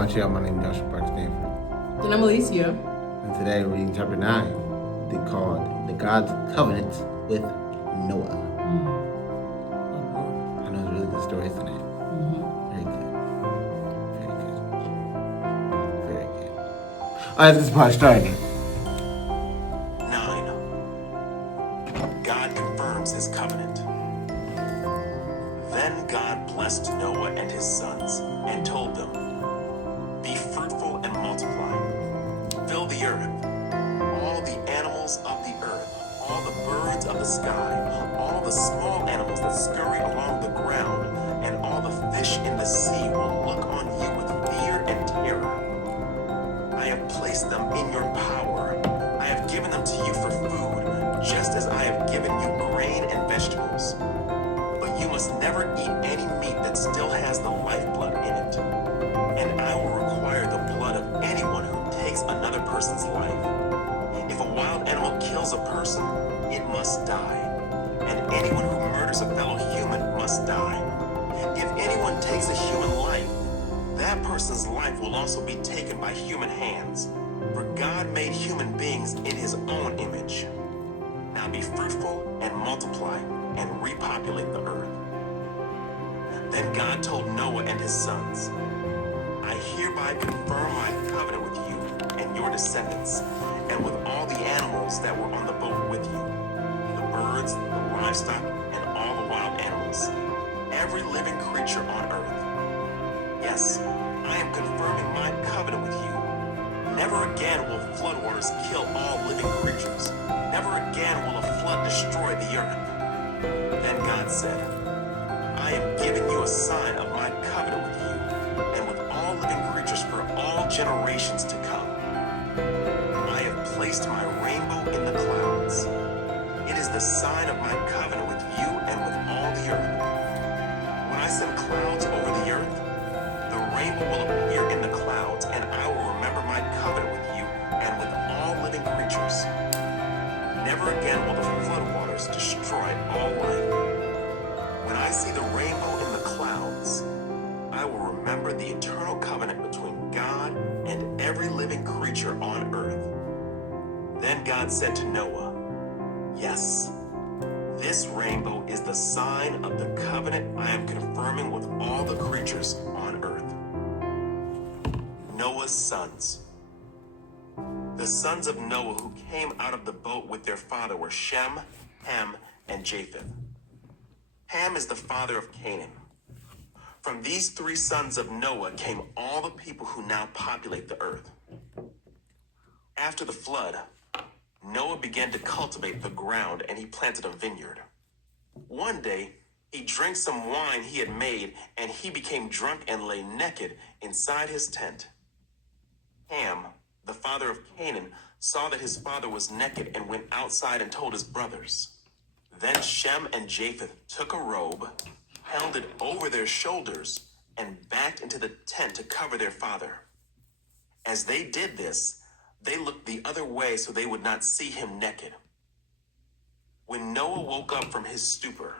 my channel. My name is Joshua Parks-Stanford. And I'm Alicia. And today we're reading chapter 9, called The God's Covenant with Noah. I know it's a really good story, isn't it? Very good. Very good. Alright, this is part starting. 9. God confirms his covenant. Then God blessed Noah and his sons and told them, "Be fruitful and multiply. Fill the earth, all the animals of the earth, all the birds of the sky, all the small animals that scurry along the ground, and all the fish in the sea will look on you with fear and terror. I have placed them in your power. I have given them to you for food, just as I have given you grain and vegetables. But you must never eat any meat that still has the lifeblood in it. And I will require the blood of anyone who takes another person's life. If a wild animal kills a person, it must die. And anyone who murders a fellow human must die. If anyone takes a human life, that person's life will also be taken by human hands. For God made human beings in his own image. Now be fruitful and multiply and repopulate the earth." Then God told Noah and his sons, "I hereby confirm my covenant with you and your descendants, and with all the animals that were on the boat with you, the birds, the livestock, and all the wild animals, every living creature on earth. Yes, I am confirming my covenant with you. Never again will floodwaters kill all living creatures. Never again will a flood destroy the earth." Then God said, "I am giving you a sign of my covenant with you and with all living creatures for all generations to come. I have placed my rainbow in the clouds. It is the sign of my covenant with you and with all the earth. When I send clouds over the earth, the rainbow will appear in the clouds, and I will remember my covenant with you and with all living creatures. Never again will the floodwaters destroy all life. When I see the rainbow in the clouds, I will remember the eternal covenant between God and every living creature on earth." Then God said to Noah, "Yes, this rainbow is the sign of the covenant I am confirming with all the creatures on earth." Noah's sons. The sons of Noah who came out of the boat with their father were Shem, Ham, and Japheth. Ham is the father of Canaan. From these three sons of Noah came all the people who now populate the earth. After the flood, Noah began to cultivate the ground and he planted a vineyard. One day, he drank some wine he had made, and he became drunk and lay naked inside his tent. Ham, the father of Canaan, saw that his father was naked and went outside and told his brothers. Then Shem and Japheth took a robe, held it over their shoulders, and backed into the tent to cover their father. As they did this, they looked the other way so they would not see him naked. When Noah woke up from his stupor,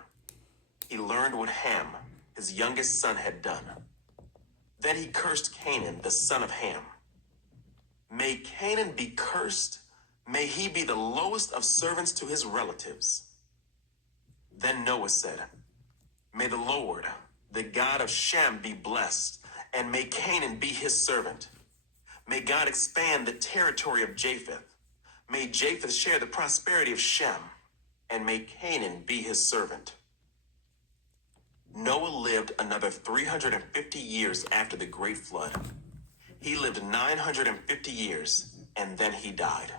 he learned what Ham, his youngest son, had done. Then he cursed Canaan, the son of Ham. "May Canaan be cursed. May he be the lowest of servants to his relatives." Then Noah said, "May the Lord, the God of Shem, be blessed, and may Canaan be his servant. May God expand the territory of Japheth. May Japheth share the prosperity of Shem, and may Canaan be his servant." Noah lived another 350 years after the great flood. He lived 950 years, and then he died.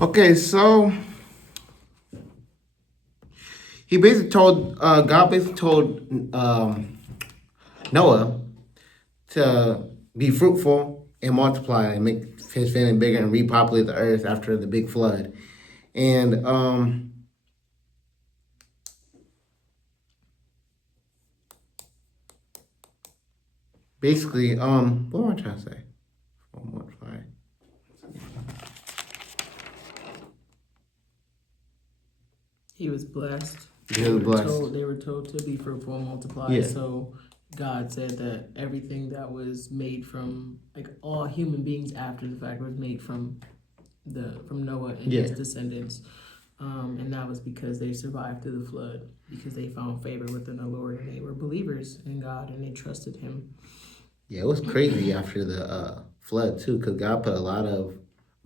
Okay, so he basically told, God basically told Noah to be fruitful and multiply and make his family bigger and repopulate the earth after the big flood. And basically, what am I trying to say? Multiply. He was blessed. He was blessed. They were told to be fruitful and multiply. Yeah. So God said that everything that was made from, like, all human beings after the fact was made from Noah and his descendants. And that was because they survived through the flood, because they found favor within the Lord and they were believers in God and they trusted him. Yeah, it was crazy after the flood too, because God put a lot of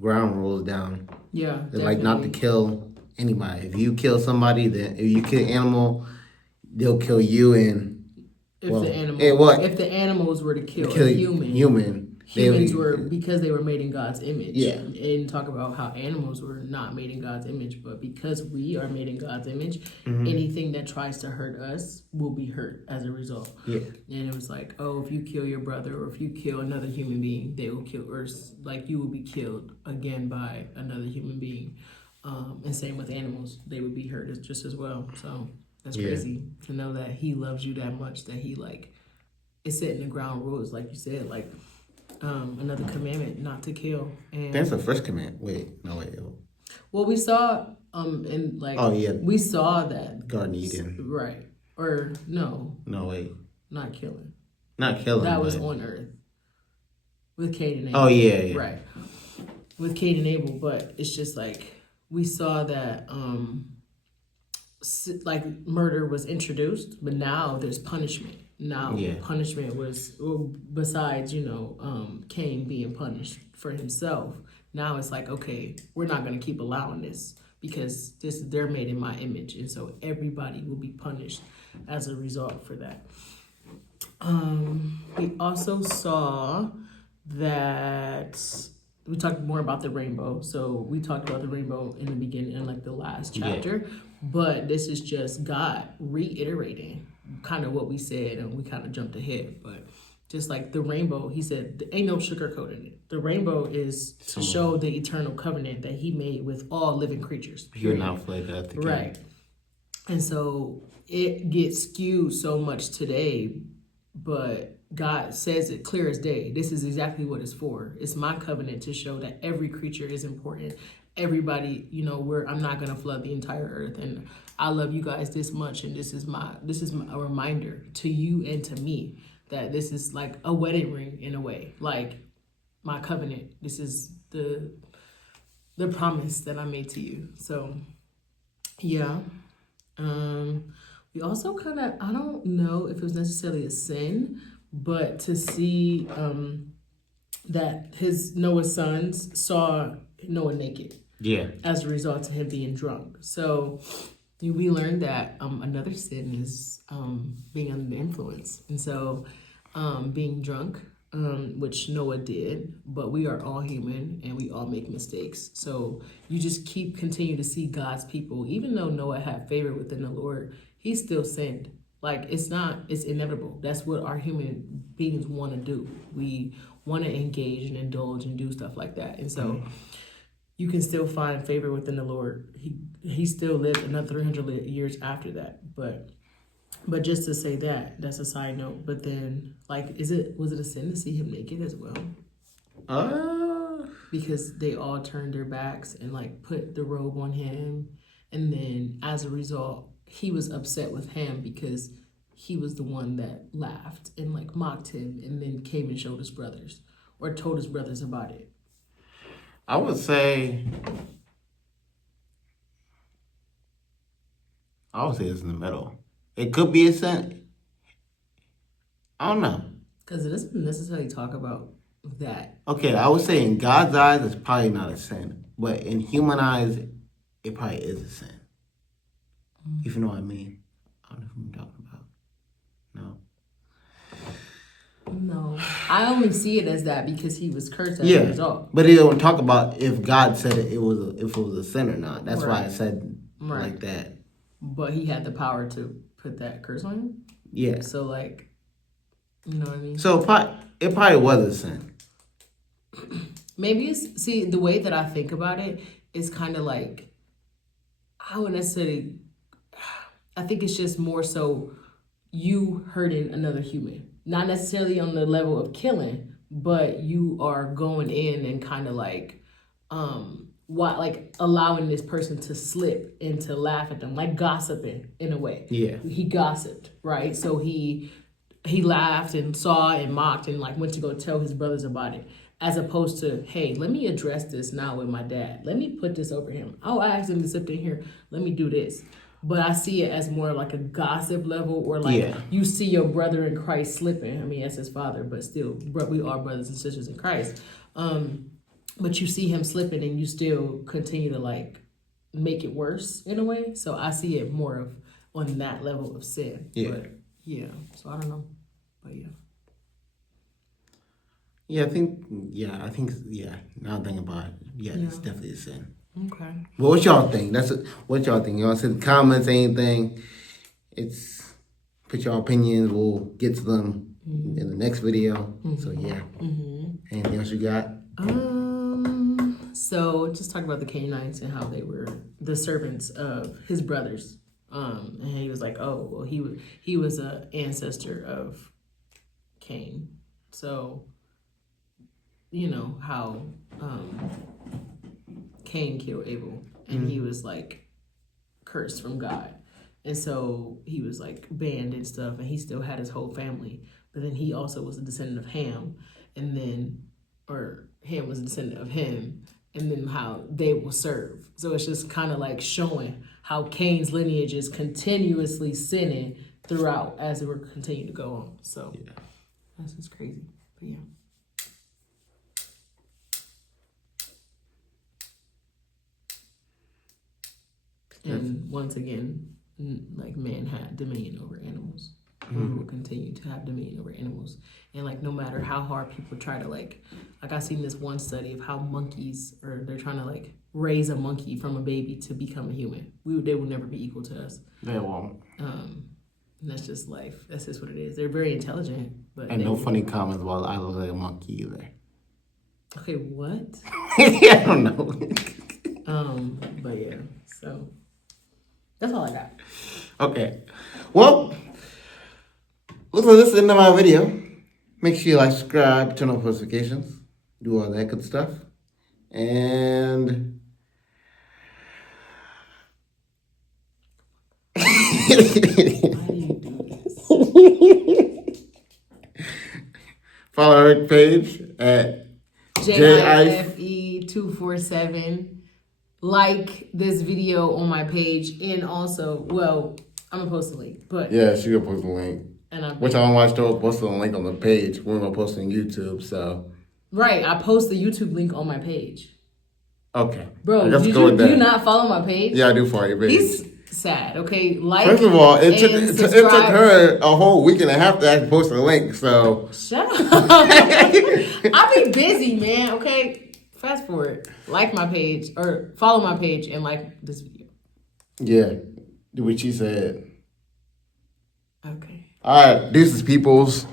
ground rules down. Yeah, like not to kill anybody. If you kill somebody, then if you kill an animal, they'll kill you. And if the animals were to kill a human, humans were, because they were made in God's image. Yeah. And talk about how animals were not made in God's image, but because we are made in God's image, anything that tries to hurt us will be hurt as a result. Yeah. And it was like, oh, if you kill your brother or if you kill another human being, they will kill, or like you will be killed again by another human being. And same with animals, they would be hurt just as well. So that's crazy to know that he loves you that much, that he like is setting the ground rules, like you said, like another commandment, not to kill. And that's the first command. Wait. well, we saw in like we saw that Garden Eden, right? Or no, wait, not killing. That was on Earth with Cain and Abel. Oh yeah, right, with Cain and Abel. But it's just like we saw that like murder was introduced, but now there's punishment. Now punishment was, besides Cain being punished for himself. Now it's like, okay, we're not going to keep allowing this, because they're made in my image, and so everybody will be punished as a result for that. We also saw that we talked more about the rainbow. So we talked about the rainbow in the beginning, in like the last chapter, but this is just God reiterating kind of what we said, and we kind of jumped ahead, but just like the rainbow, he said, there ain't no sugarcoating it. The rainbow is to show the eternal covenant that he made with all living creatures. You're not flake at the right. And so it gets skewed so much today, but God says it clear as day. This is exactly what it's for. It's my covenant to show that every creature is important. Everybody, I'm not gonna flood the entire earth, and I love you guys this much, and this is a reminder to you and to me that this is like a wedding ring in a way, like my covenant. This is the promise that I made to you. So, yeah. We also kind of, I don't know if it was necessarily a sin, but to see that Noah's sons saw Noah naked. Yeah. As a result of him being drunk. So we learned that another sin is being under the influence. And so being drunk, which Noah did, but we are all human and we all make mistakes. So you just continue to see God's people. Even though Noah had favor within the Lord, he still sinned. Like, it's inevitable. That's what our human beings want to do. We want to engage and indulge and do stuff like that. And so you can still find favor within the Lord. He still lived another 300 years after that. But just to say that's a side note. But then, like, was it a sin to see him naked as well? Because they all turned their backs and like put the robe on him, and then as a result, he was upset with him because he was the one that laughed and like mocked him, and then came and showed his brothers or told his brothers about it. I would say it's in the middle. It could be a sin. I don't know. Because it doesn't necessarily talk about that. Okay, I would say in God's eyes, it's probably not a sin. But in human eyes, it probably is a sin. If you know what I mean. I don't know what I'm talking about. No. I only see it as that because he was cursed as a result. But it don't talk about if God said if it was a sin or not. That's why I said like that. But he had the power to put that curse on him? Yeah. So, like, you know what I mean? So it probably was a sin. Maybe the way that I think about it is kind of like, I think it's just more so you hurting another human. Not necessarily on the level of killing, but you are going in and kind of like, allowing this person to slip and to laugh at them, like gossiping in a way. Yeah. He gossiped, right? So he he laughed and saw and mocked and like went to go tell his brothers about it, as opposed to, hey, let me address this now with my dad. Let me put this over him. Oh, I asked him to sit in here. Let me do this. But I see it as more like a gossip level, or like you see your brother in Christ slipping. I mean, as his father, but still, we are brothers and sisters in Christ. But you see him slipping, and you still continue to like make it worse in a way. So I see it more of on that level of sin. Yeah. But yeah. So I don't know. But yeah. Yeah, I think. Now I'm thinking about it. Yeah, it's definitely a sin. Okay. Well, what y'all think? What y'all think? Y'all send comments, anything. Put your opinions. We'll get to them in the next video. So yeah. Anything else you got? So just talk about the Canaanites and how they were the servants of his brothers. And he was like, oh, well, he was an ancestor of Cain. So, you know how Cain killed Abel, and he was like cursed from God. And so he was like banned and stuff, and he still had his whole family. But then he also was a descendant of Ham, or Ham was a descendant of him, and then how they will serve. So it's just kind of like showing how Cain's lineage is continuously sinning throughout as it will continue to go on. So that's just crazy. But yeah. And once again, like man had dominion over animals. We will continue to have dominion over animals. And like no matter how hard people try to like I seen this one study of how monkeys, or they're trying to like raise a monkey from a baby to become a human. They will never be equal to us. They won't. And that's just life. That's just what it is. They're very intelligent, but And no funny comments about I look like a monkey either. Okay, what? I don't know. But yeah, so that's all I got. Okay. Well, looks like this is the end of my video. Make sure you like, subscribe, turn on notifications, do all that good stuff. And Why do you do this? follow our page at JIFE247. Like this video on my page, and also, well, I'm gonna post a link, but yeah, she gonna post a link. Which I don't want to post a link on the page. We're gonna post it on YouTube, so right. I post the YouTube link on my page. Okay, bro. Do you not follow my page? Yeah, I do follow your page. He's sad. Okay, like. First of all, it took her a whole week and a half to actually post a link. So shut up. I be busy, man. Okay. Fast forward, like my page, or follow my page and like this video. Yeah, do what she said. Okay. All right, deuces, peoples.